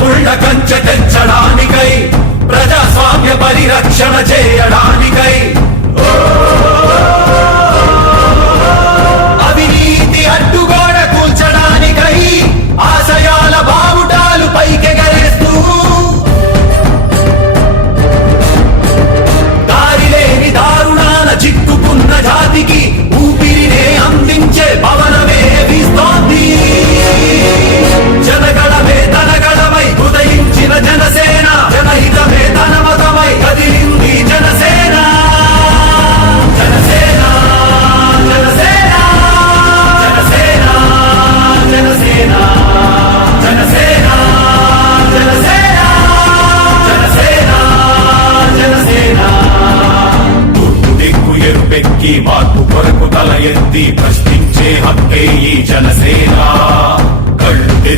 ముళ్ళ కంచె తెచ్చడానికై ప్రజాస్వామ్య పరిరక్షణ చేయడానికై అవినీతి అడ్డుగోడ కూల్చడానికై ఆశయాల బావుటాలు పైకెగరేస్తూ దారిలేని దారుణాల చిక్కుకున్న జాతికి ఊపిరినే అందించే పవనమే వీస్తోంది. జనగణమే తనగణమై ఉదయించిన జనసేన, జనహితమే తన మతమై కదిలింది జనసేన. జనసేన జనసేన జనసేన జనసేన జనసేన జనసేన జనసేన జనసేన తూర్పు దిక్కు ఎరుపెక్కి మార్పు కొరకు తల ఎత్తి ప్రశ్నించే హక్కే ఈ జనసేన.